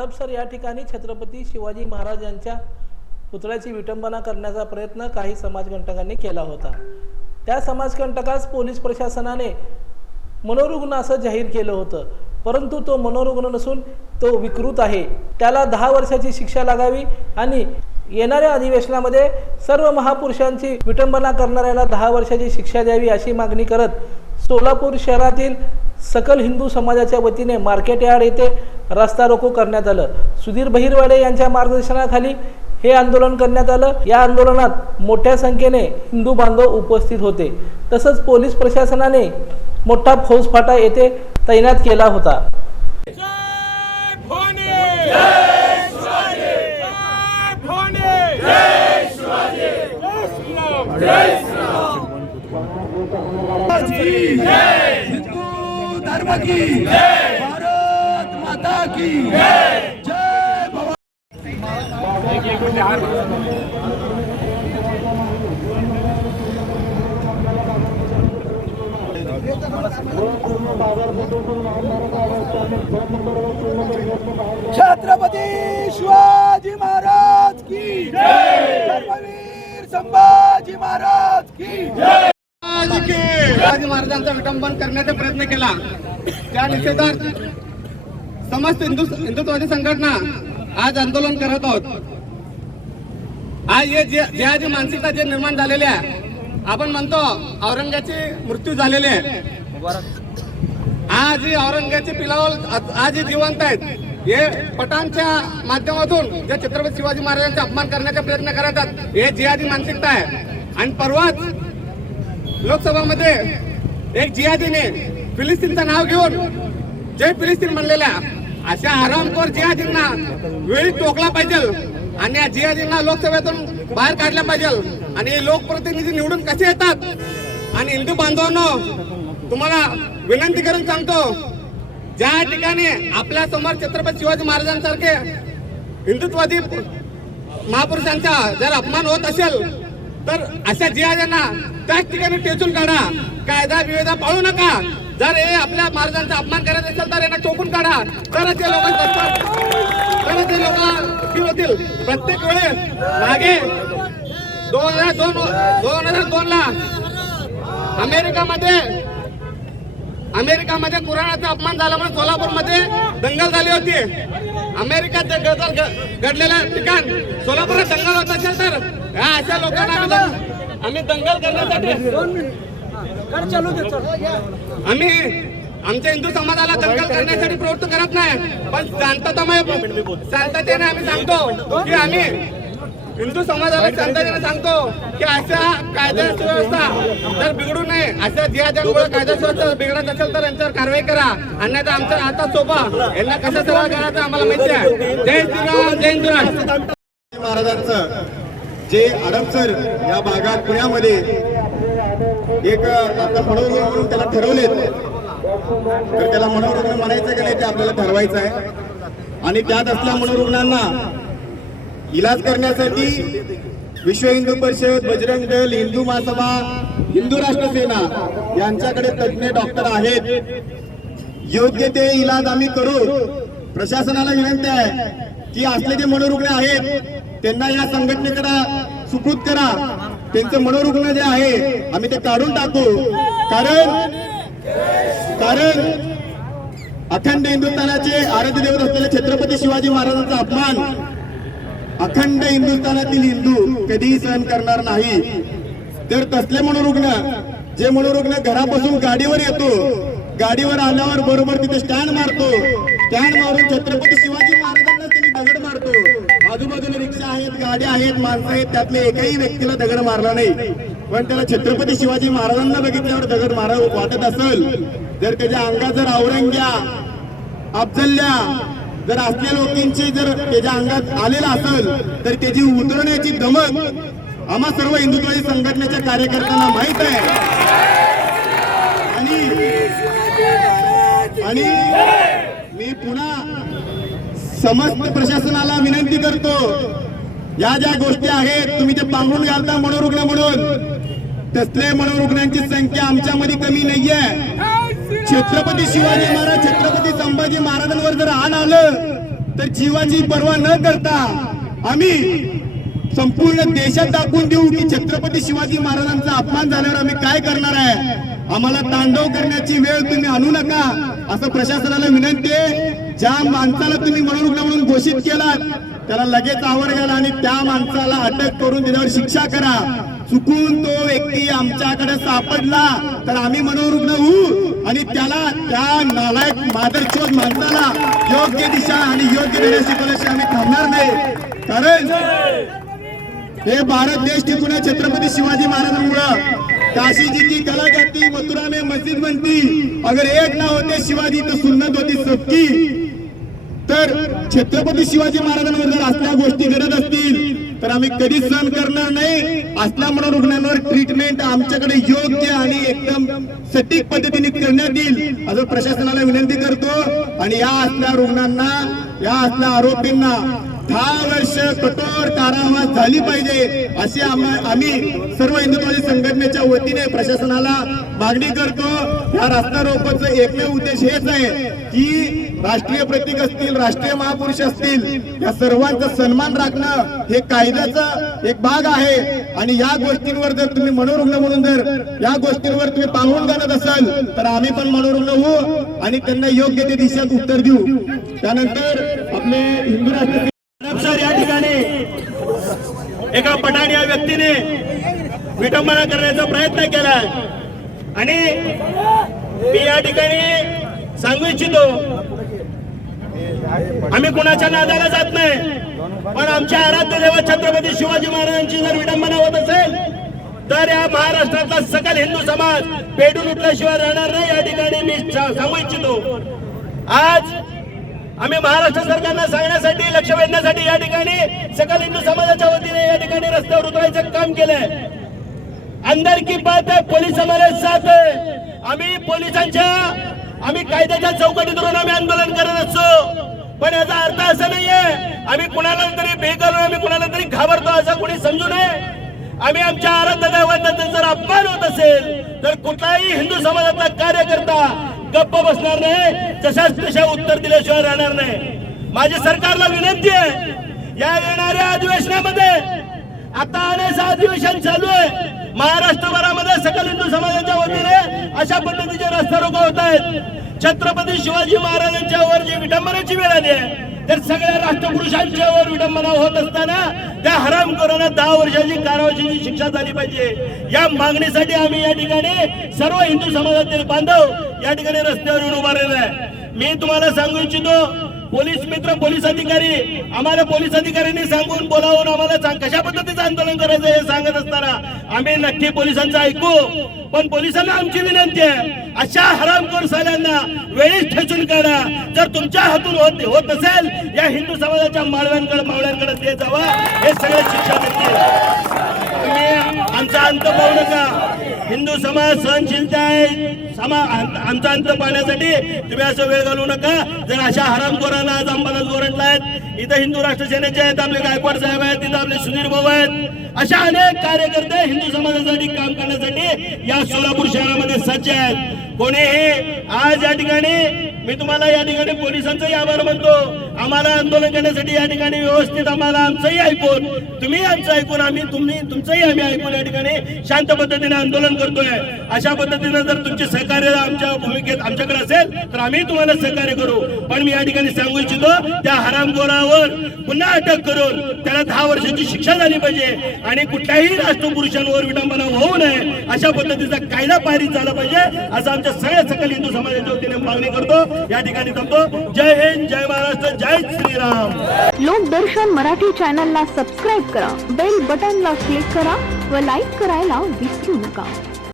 हडपसर या ठिकाणी छत्रपती शिवाजी महाराज यांच्या पुतळ्याची विटंबना करण्याचा प्रयत्न काही समाजकंटकांनी केला होता. त्या समाजकंटकास पोलीस प्रशासनाने मनोरुग्ण असं जाहीर केलं होतं. परंतु तो मनोरुग्ण नसून तो विकृत आहे. त्याला दहा वर्षाची शिक्षा लागावी आणि येणाऱ्या अधिवेशनामध्ये सर्व महापुरुषांची विटंबना करणाऱ्याला दहा वर्षाची शिक्षा द्यावी अशी मागणी करत सोलापूर शहरातील सकल हिंदू समाजाच्या वतीने मार्केट यार्ड येथे रस्ता रोको करण्यात आलं. सुधीर बहिरवाडे यांच्या मार्गदर्शनाखाली हे आंदोलन करण्यात आलं. या आंदोलनात मोठ्या संख्येने हिंदू बांधव उपस्थित होते. तसंच पोलीस प्रशासनाने मोठा फौजफाटा येथे तैनात केला होता. Yes भवानी जय शिवाजी जय भवानी जय शिवाजी जय श्रीराम जय हिंदू धर्म की भारत माता की जय। भवानी छत्रपती शिवाजी महाराज की जय। संभाजी महाराज की जय। शिवाजी महाराजांचा विटंबन करण्याचा प्रयत्न केला. त्या निषेधार्थ समस्त हिंदू हिंदुत्वादी संघटना आज आंदोलन करत आहोत. आज हे जे जे जी मानसिकता जे निर्माण झालेली आहे आपण म्हणतो औरंगाची मृत्यू झालेली आहे. आज ही औरंगाचे पिलावल आज ही जिवंत आहेत. हे पटांच्या माध्यमातून जे छत्रपती शिवाजी महाराजांचा अपमान करण्याचा प्रयत्न करतात हे जिहादी मानसिकता आहे. आणि परवाच लोकसभामध्ये एक जिहादीने फिलिस्तीनचं नाव घेऊन जय फिलिस्तीन म्हणलेल्या अशा आरामखोर जिहादींना वेळी टोकला पाहिजे आणि या जिहादींना लोकसभेतून बाहेर काढल्या पाहिजे. आणि लोकप्रतिनिधी निवडून कसे येतात? आणि हिंदू बांधवांनो तुम्हाला विनंती करून सांगतो ज्या ठिकाणी आपल्यासमोर छत्रपती शिवाजी महाराजांसारखे हिंदुत्वादी महापुरुषांचा जर अपमान होत असेल तर अशा जिहाद्यांना त्याच ठिकाणी टेचून काढा. कायदा विवेदा पाळू नका. जर हे आपल्या महाराजांचा अपमान करत असेल तर यांना टोकून काढा. तरच हे लोक तरच हे लोक होतील प्रत्येक वेळेस मागे दोन हजार दोन दोन हजार दोन ला अमेरिकामध्ये अमेरिकामध्ये कुराणाचा अपमान झाल्यामुळे सोलापूरमध्ये दंगल झाली होती. गदर घ- घडलेलं ठिकाण सोलापुरात दंगल होत असेल तर ह्या अशा लोकांना आम्ही दंगल करण्यासाठी आम्ही आमच्या हिंदू समाजाला दंगल करण्यासाठी प्रवृत्त करत नाही पण शांततामय शांततेने आम्ही सांगतो की आम्ही हिंदू समाजाला शांततेने सांगतो की अशा कायदा सुव्यवस्था जर बिघडू नये अशा जिहाद्यांमुळे कायदा सुव्यवस्था बिघडत असेल तर यांच्यावर कारवाई करा. अन्यथा आमच्या आता सोपा. यांना कसा सरळ करायचं आम्हाला माहिती आहे. जय श्रीराम जय हिंदुराज. महाराजांचं जे अडपसर या भागात पुण्यामध्ये एक आता मनोरुग्ण म्हणून त्याला ठरवलेत. तर त्याला मनोरुग्ण म्हणायचं की नाही ते आपल्याला ठरवायचं आहे. आणि त्यात असल्या मनोरुग्णांना इलाज करण्यासाठी विश्व हिंदू परिषद बजरंग दल हिंदू महासभा हिंदू राष्ट्र सेना यांच्याकडे तज्ज्ञ डॉक्टर आहेत. योग्य ते इलाज आम्ही करू. प्रशासनाला विनंती आहे की असले जे मनोरुग्ण आहेत त्यांना या संघटनेकडे सुपूत करा. त्यांचं मनोरुग्ण जे आहे आम्ही ते काढून टाकू. कारण कारण अखंड हिंदुस्थानाचे आराध्य देवत असलेले छत्रपती शिवाजी महाराजांचा अपमान अखंड हिंदुस्थानातील हिंदू कधीही सहन करणार नाही. तर तसले मनोरुग्ण जे मनोरुग्ण घरापासून गाडीवर येतो गाडीवर आल्यावर बरोबर तिथे स्टँड मारतो. स्टँड मारून छत्रपती शिवाजी महाराजांना त्यांनी दगड मारतो. आजूबाजूला रिक्षा आहेत गाड्या आहेत माणसं आहेत त्यातल्या एकाही व्यक्तीला दगड मारला नाही. पण त्याला छत्रपती शिवाजी महाराजांना बघितल्यावर दगड मारा वाटत असेल. जर त्याच्या अंगात जर औरंग्या अफजल्या जर असल्या लोकांची जर त्याच्या अंगात आलेला असेल तर त्याची उतरण्याची दमक आम्हा सर्व हिंदुत्वादी संघटनेच्या कार्यकर्त्यांना माहीत आहे. आणि आणि मी पुन्हा समस्त प्रशासनाला विनंती करतो या ज्या गोष्टी आहेत तुम्ही ते पांघरून घालता मनोरुग्ण म्हणून. तसले मनोरुग्णांची संख्या आमच्यामध्ये कमी नाहीये. छत्रपती शिवाजी महाराज छत्रपती संभाजी महाराजांवर जर आण आलं तर जीवाची पर्वा न करता आम्ही संपूर्ण देशात दाखवून देऊ की छत्रपती शिवाजी महाराजांचा अपमान झाल्यावर आम्ही काय करणार आहे? आम्हाला तांडव करण्याची वेळ तुम्ही आणू नका असं प्रशासनाला विनंती आहे. ज्या माणसाला तुम्ही मनोरुग्ण म्हणून घोषित केलात त्याला लगेच आवर घाला आणि त्या माणसाला अटक करून त्याच्यावर शिक्षा करा. चुकून तो व्यक्ती आमच्याकडे सापडला तर आम्ही मनोरुग्ण होऊ. आणि त्याला त्या नालायक मादरचोद माणसाला योग्य दिशा आणि योग्य निर्णय शिकवल्याशी आम्ही थांबणार नाही. कारण हे भारत देश टिकून छत्रपती शिवाजी महाराजांमुळं काशी जी की कला जाती मथुरा में मस्जिद बनती अगर एक ना होते शिवाजी तर सुन्नत होती सबकी. तर छत्रपती शिवाजी महाराजांवर जर असल्या गोष्टी घडत असतील तर आम्ही कधीच सहन करणार नाही. असल्यामुळे रुग्णांवर ट्रीटमेंट आमच्याकडे योग्य आणि एकदम सटीक पद्धतीने करण्यात येईल असं प्रशासनाला विनंती करतो. आणि या असल्या रुग्णांना या असल्या आरोपींना दहा वर्ष कठोर कारावास झाली पाहिजे अशी आम्हा- आम्ही सर्व हिंदुत्ववादी संघटनेच्या वतीने प्रशासनाला मागणी करतो. या रस्ता रोकोचा एकमेव उद्देश हेच आहे की राष्ट्रीय प्रतीक असतील राष्ट्रीय महापुरुष असतील या सर्वांचा सन्मान राखणं हे कायद्याचा एक भाग आहे. आणि या गोष्टींवर जर तुम्ही मनोरुग्ण म्हणून जर या गोष्टींवर तुम्ही पाहून घालत असाल तर आम्ही पण मनोरुग्ण होऊ आणि त्यांना योग्य ते दिशेत उत्तर देऊ. त्यानंतर आपले हिंदू राष्ट्र सर या ठिकाणी एका पठाण या व्यक्तीने विटंबना करण्याचा प्रयत्न केला आणि मी या ठिकाणी सांगू इच्छितो आम्ही कुणाच्या नादाला जात नाही पण आमच्या आराध्य देवा छत्रपती शिवाजी महाराजांची जर विडंबना होत असेल तर या महाराष्ट्रातला सकल हिंदू समाज पेटून उठल्याशिवाय राहणार नाही या ठिकाणी मी सांगू इच्छितो. आज आम्ही महाराष्ट्र सरकारला सांगण्यासाठी लक्ष वेधण्यासाठी या ठिकाणी सकल हिंदू समाजाच्या वतीने या ठिकाणी रस्त्यावर उतरायचं काम केलंय. अंदर की बात आहे पोलीस हमारे साथ आम्ही पोलिसांच्या आम्ही कायद्याच्या चौकटीत राहून आम्ही आंदोलन करत असतो. पण याचा अर्थ असा नाहीये आम्ही कुणाला तरी बेकरून आम्ही कुणाला तरी घाबरतो असं कुणी समजू नये. आम्ही आमच्या आराध्य दैवताचा जर अपमान होत असेल तर कुठलाही हिंदू समाजातला कार्यकर्ता गप्प बसणार नाही जशाच तशा उत्तर दिल्याशिवाय राहणार नाही. माझी सरकारला विनंती आहे या येणाऱ्या अधिवेशनामध्ये आता अनेक अधिवेशन चालू आहे. महाराष्ट्रभरामध्ये सकल हिंदू समाजाच्या वतीने अशा पद्धतीचे रस्ता रोको होत आहेत. छत्रपती शिवाजी महाराजांच्या वर जी विटंबनाची वेळ आली आहे तर सगळ्या राष्ट्रपुरुषांच्या विडंबना होत असताना त्या हरामखोरांना दहा वर्षाची कारावाशीची शिक्षा झाली पाहिजे. या मागणीसाठी आम्ही या ठिकाणी सर्व हिंदू समाजातील बांधव या ठिकाणी रस्त्यावर येऊन उभारलेला आहे मी तुम्हाला सांगू इच्छितो पोलीस मित्र पोलीस अधिकारी आम्हाला पोलीस अधिकाऱ्यांनी सांगून बोलावून आम्हाला सांग कशा पद्धतीचं आंदोलन करायचं हे सांगत असताना आम्ही नक्की पोलिसांचं ऐकू. पण पोलिसांना आमची विनंती आहे अशा हरामखोर साल्यांना वेळीच ठेचून काढा. जर तुमच्या हातून होत होत असेल या हिंदू समाजाच्या माळव्यांकडे मावळ्यांकडे ते जावा. हे सगळे शिक्षा देतील. तुम्ही आमचा अंत पाहू नका. हिंदू समाज सहनशीलता आहे. समा आमचा अंत पाहण्यासाठी तुम्ही असं वेळ घालवू नका. जर अशा हरामखोरांना आज अंबादास गोरंटला आहेत इथं हिंदू राष्ट्र सेनेचे आहेत आपले गायकवाड साहेब आहेत तिथं आपले सुधीर भाऊ आहेत. अशा अनेक कार्यकर्ते हिंदू समाजासाठी काम करण्यासाठी या सोलापूर शहरामध्ये सज्ज आहेत. कोणीही आज या ठिकाणी मी तुम्हाला या ठिकाणी पोलिसांचाही आभार मानतो. आम्हाला आंदोलन करण्यासाठी या ठिकाणी व्यवस्थित आम्हाला आमचंही ऐकून तुम्ही आमचं ऐकून आम्ही तुम्ही तुमचंही आम्ही ऐकून या ठिकाणी शांत पद्धतीने आंदोलन करतोय. अशा पद्धतीने जर तुमचे सहकार्य आमच्या भूमिकेत आमच्याकडे असेल तर आम्ही तुम्हाला सहकार्य करू. पण मी या ठिकाणी सांगू इच्छितो त्या हरामखोरावर पुन्हा अटक करून त्याला दहा वर्षाची शिक्षा झाली पाहिजे आणि कुठल्याही राष्ट्रपुरुषांवर विडंबना होऊ नये अशा पद्धतीचा कायदा पारित झाला पाहिजे असं आमच्या सगळ्या सकल हिंदू समाजाच्या वतीने मागणी करतो. या ठिकाणी थांबतो. जय हिंद जय महाराष्ट्र जय श्रीराम. लोकदर्शन मराठी चॅनलला सबस्क्राईब करा. बेल बटनला क्लिक करा व लाईक करायला विसरू नका.